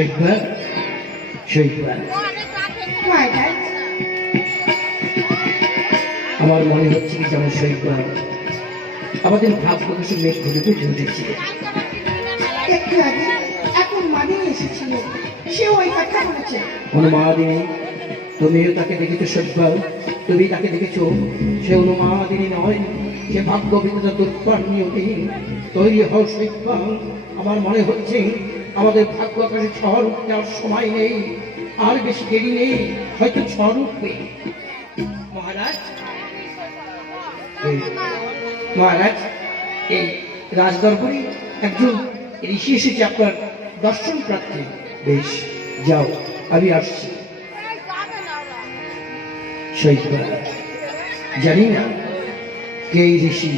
শৈবা শৈবা মহারাজ, আমার মনে হচ্ছে কি যেমন শৈবা আমাদের ভাগ্য কিছু মেঘ ঘুরে বুঝে উঠেছে। একটু আগে এখন মাদিনী এসেছিল, সেও ওই কথা বলেছে। অনুমাদিনী, তুমিও তাকে দেখেছো শৈবা? তুমি তাকে দেখেছো? সে অনুমাদিনী নয়, সে ভাগ্য বিধাতা দুর্বাণীয়হীন। তৈরি হও শৈবা, আমার মনে হচ্ছে আমাদের ভাগ্য আকাশে ঝড় উঠতে আর সময় নেই, আর বেশি দেরি নেই, হয়তো ঝড় উঠবে। মহারাজ, মহারাজ, এই রাজদরবারে একজন ঋষি এসেছে আপনার দর্শন প্রার্থী। বেশ, যাও, আমি আসছি। শৈবা, জানি না কে এই ঋষি,